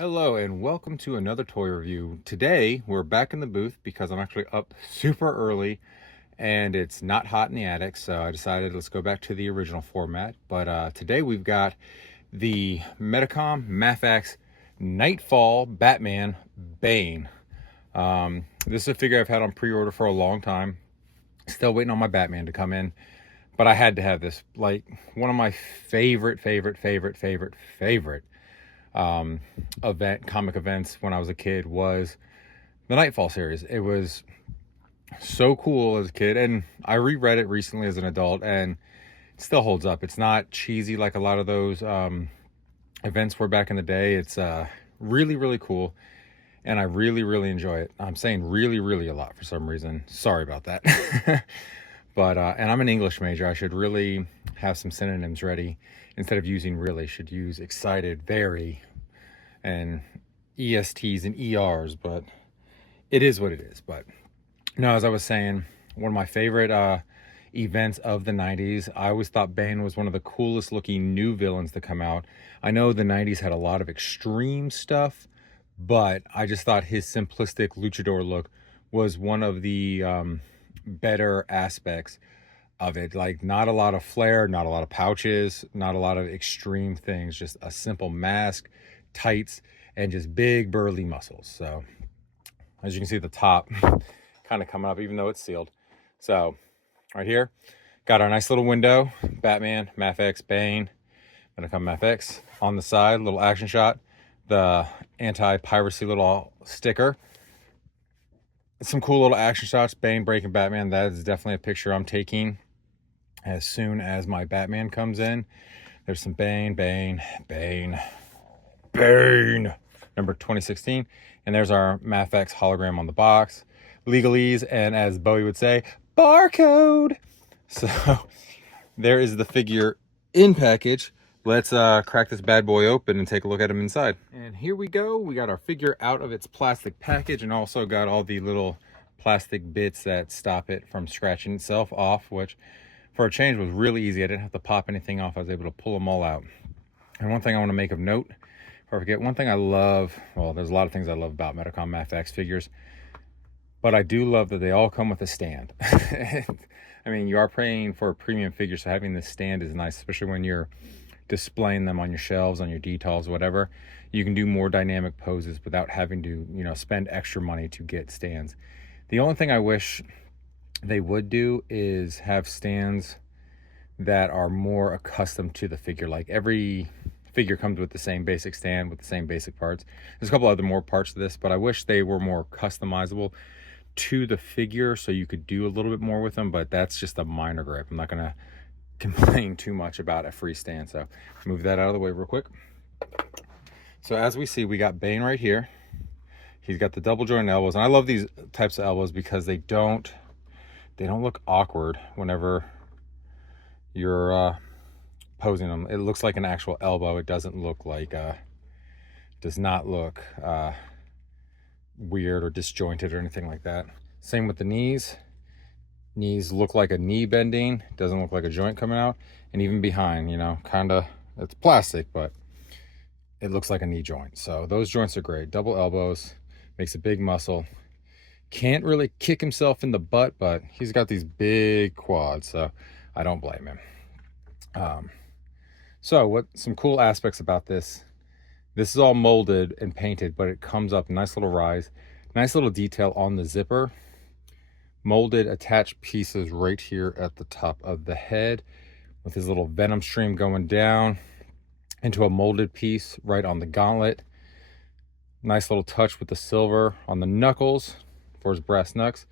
Hello and welcome to another toy review. Today we're back in the booth because I'm actually up super early and it's not hot in the attic, so I decided let's go back to the original format. But today we've got the Medicom Mafex Knightfall Batman Bane. This is a figure I've had on pre-order for a long time. Still waiting on my Batman to come in, but I had to have this. Like, one of my favorite comic events when I was a kid was the Knightfall series. It was so cool as a kid, and I reread it recently as an adult, and it still holds up. It's not cheesy like a lot of those events were back in the day. It's really cool, and I really enjoy it. I'm saying really a lot for some reason. Sorry about that. But and I'm an English major. I should really have some synonyms ready. Instead of using really, should use excited, very, and ESTs and ERs, but it is what it is. But no, as I was saying, one of my favorite events of the 90s, I always thought Bane was one of the coolest looking new villains to come out. I know the 90s had a lot of extreme stuff, but I just thought his simplistic luchador look was one of the better aspects of it. Like, not a lot of flair, not a lot of pouches, not a lot of extreme things, just a simple mask, tights, and just big burly muscles. So as you can see, the top kind of coming up even though it's sealed. So right here, got our nice little window, Batman Mafex Bane, Medicom Mafex. On the side, little action shot, the anti-piracy little sticker. Some cool little action shots, Bane breaking Batman. That is definitely a picture I'm taking as soon as my Batman comes in. There's some Bane, number 2016. And there's our Mafex hologram on the box. Legalese, and as Bowie would say, barcode. So there is the figure in package. Let's crack this bad boy open and take a look at him inside. And here we go. We got our figure out of its plastic package, and also got all the little plastic bits that stop it from scratching itself off, which for a change was really easy. I didn't have to pop anything off. I was able to pull them all out. And one thing I want to make of note, before I forget, one thing I love, well, there's a lot of things I love about Medicom Mafex figures, but I do love that they all come with a stand. I mean, you are paying for a premium figure, so having this stand is nice, especially when you're displaying them on your shelves, on your details, whatever. You can do more dynamic poses without having to, spend extra money to get stands. The only thing I wish they would do is have stands that are more accustomed to the figure. Like, every figure comes with the same basic stand with the same basic parts. There's a couple other more parts to this, but I wish they were more customizable to the figure so you could do a little bit more with them. But that's just a minor gripe. I'm not gonna complain too much about a free stand, so move that out of the way real quick. So as we see, we got Bane right here. He's got the double joint elbows, and I love these types of elbows because they don't look awkward whenever you're posing them. It looks like an actual elbow. It doesn't look like does not look weird or disjointed or anything like that. Same with the knees. Knees look like a knee bending, doesn't look like a joint coming out. And even behind, kind of, it's plastic, but it looks like a knee joint. So those joints are great. Double elbows, makes a big muscle. Can't really kick himself in the butt, but he's got these big quads, so I don't blame him. So some cool aspects about this. This is all molded and painted, but it comes up, nice little rise, nice little detail on the zipper. Molded attached pieces right here at the top of the head, with his little venom stream going down into a molded piece right on the gauntlet. Nice little touch with the silver on the knuckles for his brass knucks.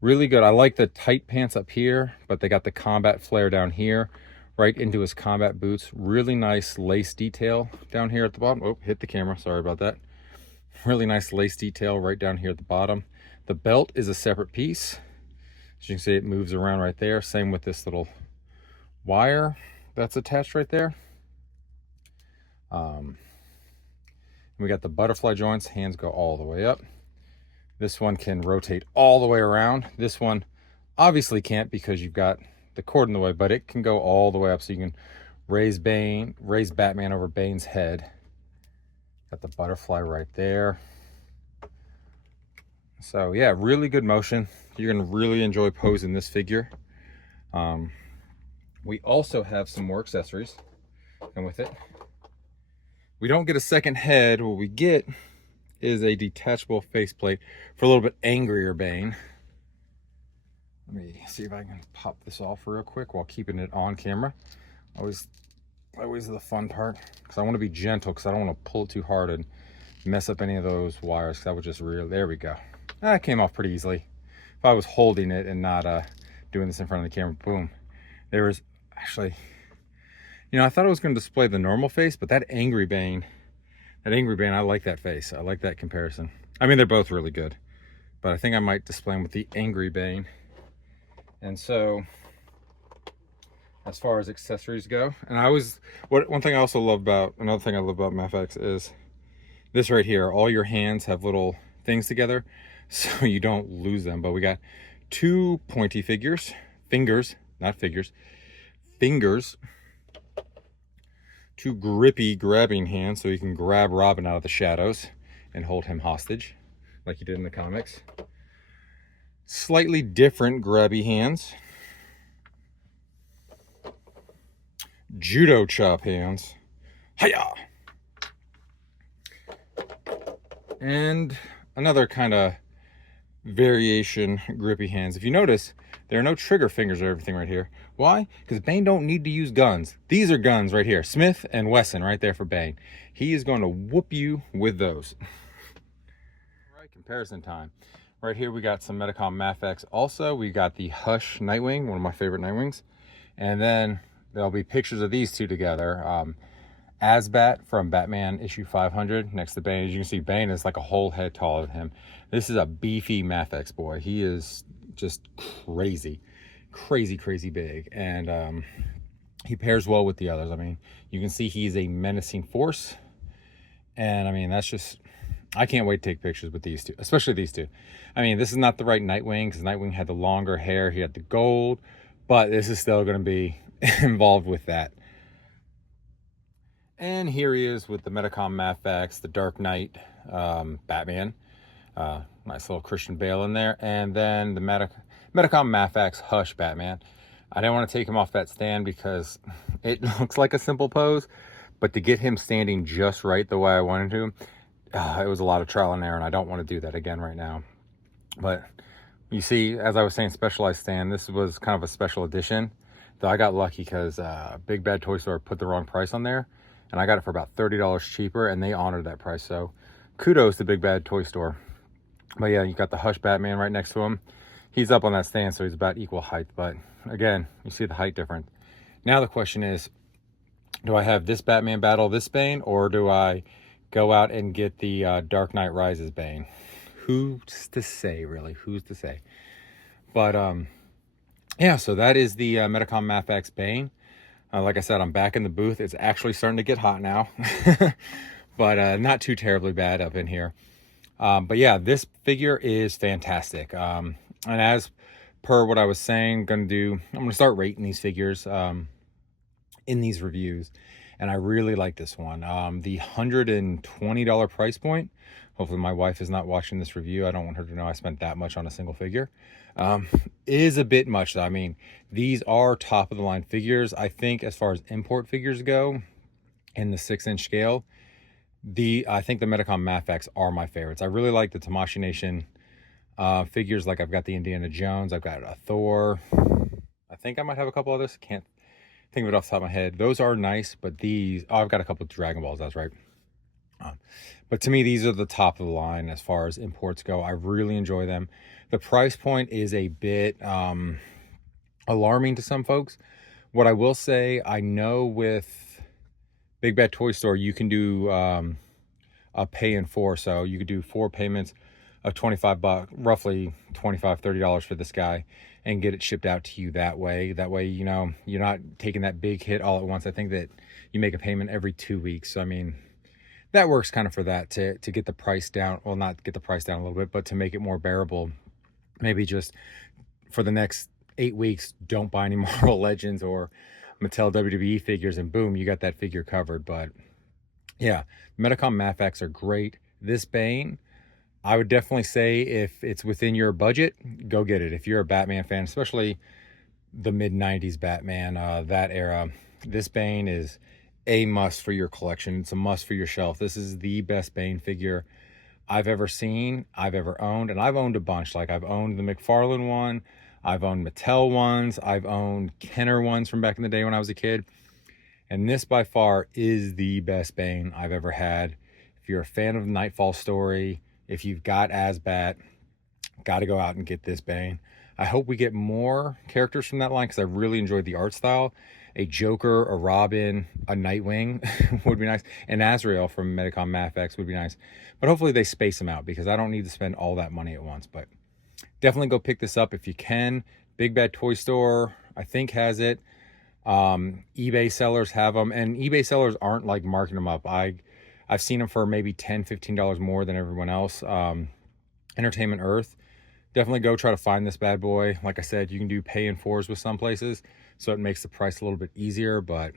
Really good. I like the tight pants up here, but they got the combat flare down here right into his combat boots. Really nice lace detail down here at the bottom. Oh, hit the camera, sorry about that. Really nice lace detail right down here at the bottom. The belt is a separate piece. As you can see, it moves around right there. Same with this little wire that's attached right there. We got the butterfly joints. Hands go all the way up. This one can rotate all the way around. This one obviously can't because you've got the cord in the way, but it can go all the way up, so you can raise Batman over Bane's head Got the butterfly right there. So yeah, really good motion. You're gonna really enjoy posing this figure. We also have some more accessories, and with it, we don't get a second head. What we get is a detachable faceplate for a little bit angrier Bane. Let me see if I can pop this off real quick while keeping it on camera. Always the fun part, because I want to be gentle, because I don't want to pull it too hard and mess up any of those wires, because that would just really, there we go. That came off pretty easily. If I was holding it and not doing this in front of the camera, boom. There was actually, you know, I thought I was going to display the normal face, but that angry Bane, I like that face. I like that comparison. I mean, they're both really good, but I think I might display them with the angry Bane. And so, as far as accessories go, and one thing I also love about, another thing I love about Mafex is this right here. All your hands have little things together, so you don't lose them. But we got two pointy fingers, not figures, fingers, two grippy grabbing hands, so you can grab Robin out of the shadows and hold him hostage, like you did in the comics. Slightly different grabby hands. Judo chop hands. Hiya! And another kind of variation grippy hands. If you notice, there are no trigger fingers or everything right here. Why? Because Bane don't need to use guns. These are guns right here. Smith and Wesson right there for Bane. He is going to whoop you with those. All right, comparison time. Right here we got some Medicom Mafex. Also, we got the Hush Nightwing, one of my favorite Nightwings. And then there'll be pictures of these two together. Asbat from Batman issue 500 next to Bane. As you can see, Bane is like a whole head taller than him. This is a beefy Mafex boy. He is just crazy big, and he pairs well with the others. I mean, you can see he's a menacing force, and I mean, that's just, I can't wait to take pictures with these two, especially these two. I mean, this is not the right Nightwing, because Nightwing had the longer hair, he had the gold, but this is still going to be involved with that. And here he is with the Medicom Mafex, the Dark Knight Batman. Nice little Christian Bale in there. And then the Medicom Mafex Hush Batman. I didn't want to take him off that stand because it looks like a simple pose, but to get him standing just right the way I wanted to, it was a lot of trial and error, and I don't want to do that again right now. But you see, as I was saying, specialized stand, this was kind of a special edition. Though I got lucky because Big Bad Toy Store put the wrong price on there, and I got it for about $30 cheaper, and they honored that price. So kudos to Big Bad Toy Store. But yeah, you got the Hush Batman right next to him. He's up on that stand, so he's about equal height. But again, you see the height difference. Now the question is, do I have this Batman battle this Bane, or do I go out and get the Dark Knight Rises Bane? Who's to say, really? Who's to say? But yeah, so that is the Medicom Mafex Bane. Like I said, I'm back in the booth. It's actually starting to get hot now, but not too terribly bad up in here. But yeah, this figure is fantastic. And as per what I was saying, I'm gonna start rating these figures in these reviews, and I really like this one. The $120 price point. Hopefully my wife is not watching this review. I don't want her to know I spent that much on a single figure. Is a bit much though. I mean, these are top of the line figures. I think as far as import figures go, in the 6-inch scale, I think the Medicom Mafex are my favorites. I really like the Tamashii Nation figures. Like I've got the Indiana Jones, I've got a Thor. I think I might have a couple others. Can't think of it off the top of my head. Those are nice, but these, oh, I've got a couple of Dragon Balls, that's right. But to me, these are the top of the line as far as imports go. I really enjoy them. The price point is a bit alarming to some folks. What I will say, I know with Big Bad Toy Store, you can do a pay in 4. So you could do 4 payments of $25, roughly $25, $30 for this guy, and get it shipped out to you that way. That way, you know, you're not taking that big hit all at once. I think that you make a payment every 2 weeks. So, I mean, that works kind of for that, to get the price down. Well, not get the price down a little bit, but to make it more bearable. Maybe just for the next 8 weeks, don't buy any Marvel Legends or Mattel WWE figures, and boom, you got that figure covered. But Yeah, Medicom Mafex are great. This Bane, I would definitely say if it's within your budget, go get it. If you're a Batman fan, especially the mid 90s Batman, that era, this Bane is a must for your collection. It's a must for your shelf. This is the best Bane figure I've ever seen, I've ever owned, and I've owned a bunch. Like I've owned the McFarlane one, I've owned Mattel ones, I've owned Kenner ones from back in the day when I was a kid. And this by far is the best Bane I've ever had. If you're a fan of the Knightfall story, if you've got Asbat, got to go out and get this Bane. I hope we get more characters from that line because I really enjoyed the art style. A Joker, a Robin, a Nightwing would be nice. And Azrael from Medicom Mafex would be nice. But hopefully they space them out because I don't need to spend all that money at once. But definitely go pick this up if you can. Big Bad Toy Store, I think, has it. eBay sellers have them, and eBay sellers aren't like marking them up. I've seen them for maybe $10-15 more than everyone else. Entertainment Earth, definitely go try to find this bad boy. Like I said, you can do pay in fours with some places, so it makes the price a little bit easier, but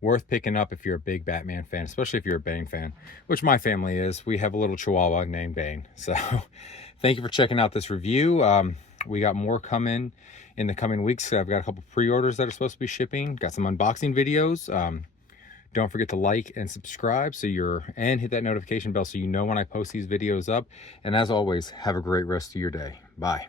worth picking up if you're a big Batman fan, especially if you're a Bane fan, which my family is. We have a little chihuahua named Bane. So thank you for checking out this review. We got more coming in the coming weeks. I've got a couple pre-orders that are supposed to be shipping. Got some unboxing videos. Don't forget to like and subscribe and hit that notification bell so you know when I post these videos up. And as always, have a great rest of your day. Bye.